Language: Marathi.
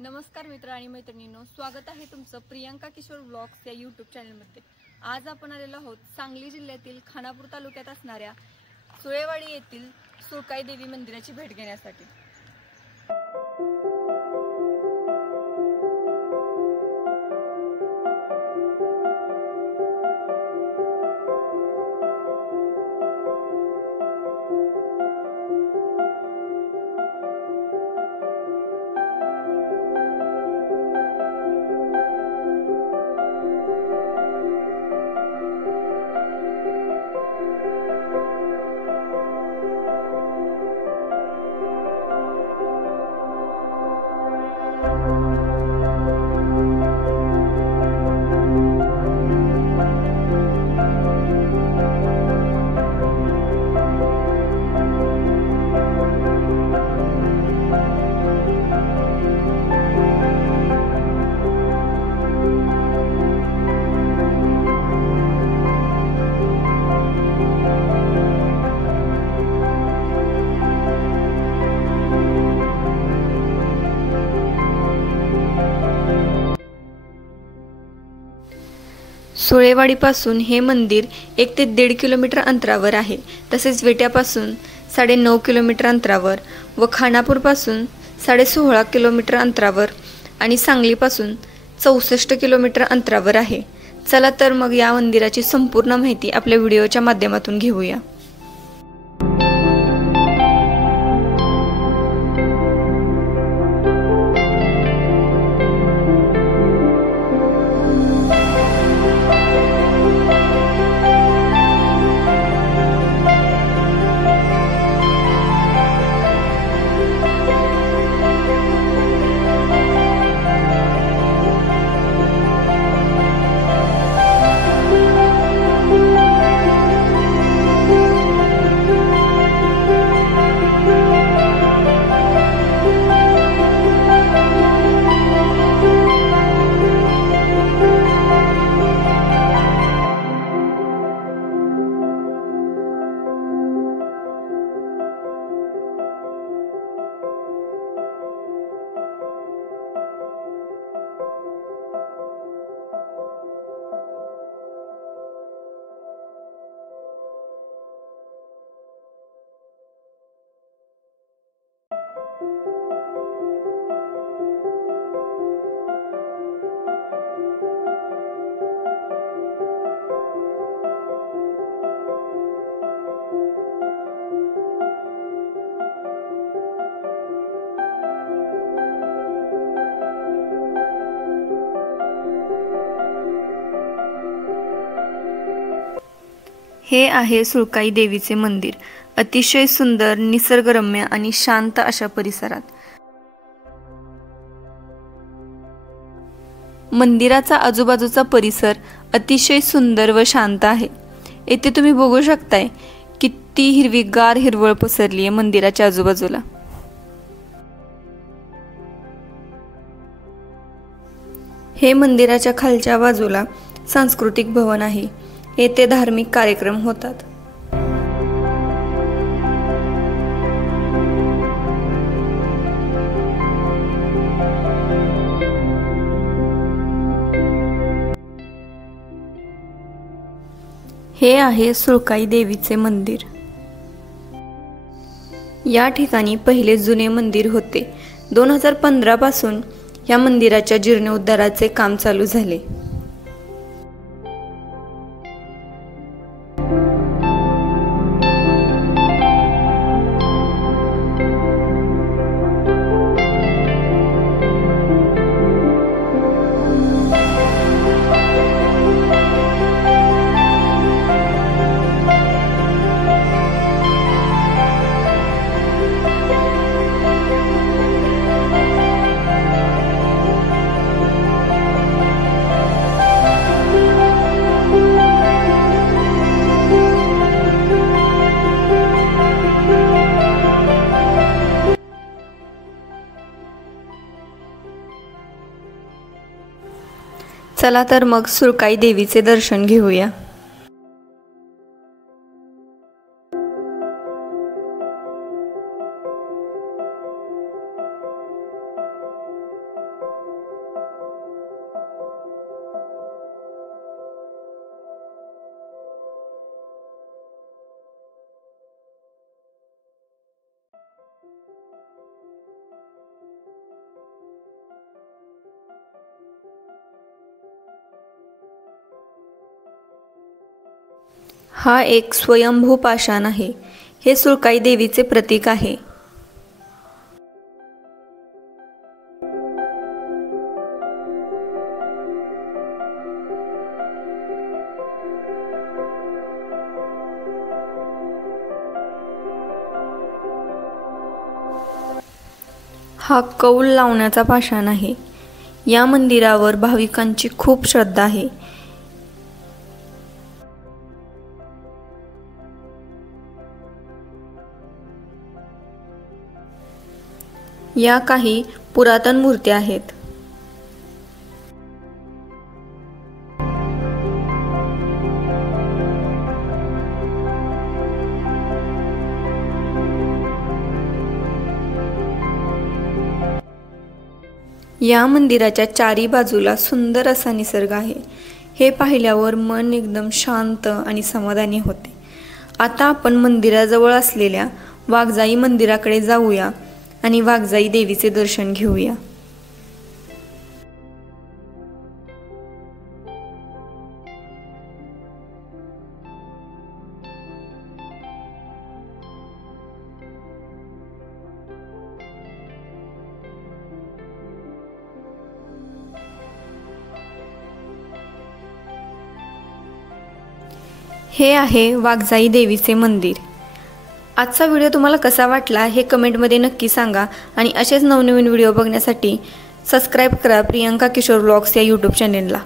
नमस्कार मित्र आणि मैत्रिणींनो, स्वागत आहे तुमचं प्रियंका किशोर व्लॉग्स या यूट्यूब चॅनलमध्ये। आज आपण आलेलो आहोत सांगली जिल्ह्यातील खानापूर तालुक्यात असणाऱ्या सुळेवाडी येथील सुळकाई देवी मंदिराची भेट घेण्यासाठी। सुळेवाडीपासून हे मंदिर 1 ते 1.5 किलोमीटर अंतरावर आहे। तसेच वेट्यापासून 9.5 किलोमीटर अंतरावर व खानापूरपासून 16.5 किलोमीटर अंतरावर आणि सांगलीपासून 64 किलोमीटर अंतरावर आहे। चला तर मग या मंदिराची संपूर्ण माहिती आपल्या व्हिडिओच्या माध्यमातून घेऊया। हे आहे सुळकाई देवीचे मंदिर। अतिशय सुंदर, निसर्गरम्य आणि शांत अशा परिसरात। मंदिराचा आजूबाजूचा परिसर अतिशय सुंदर व शांत आहे। येथे तुम्ही बघू शकताय किती हिरवीगार हिरवळ पसरली आहे मंदिराच्या आजूबाजूला। हे मंदिराच्या खालच्या बाजूला सांस्कृतिक भवन आहे। येथे धार्मिक कार्यक्रम होतात। हे आहे सुळकाई देवीचे मंदिर। या ठिकाणी पहिले जुने मंदिर होते। 2015 पासून या मंदिराच्या जीर्णोद्धाराचे काम चालू झाले। चला तर मग सुळकाई देवीचे दर्शन घेऊया। हा एक स्वयंभू पाषाण आहे. हे सुळकाई देवीचे प्रतीक आहे. हा कौल लावण्याचा पाषाण आहे. या मंदिरावर भाविकांची खूप श्रद्धा आहे. या काही पुरातन मूर्त्या आहेत. या मंदिराच्या चारी बाजूला सुंदर असा निसर्ग आहे. हे पाहिल्यावर मन एकदम शांत आणि समाधानी होते. आता आपण मंदिराजवळ असलेल्या वाघजाई मंदिराकडे जाऊया आणि वाघजाई देवीचे दर्शन घेऊया. हे आहे वाघजाई देवीचे मंदिर. आजचा व्हिडिओ तुम्हाला कसा वाटला हे कमेंटमध्ये नक्की सांगा आणि असेच नवनवीन व्हिडिओ बघण्यासाठी सबस्क्राईब करा प्रियंका किशोर व्लॉग्स या यूट्यूब चॅनेलला.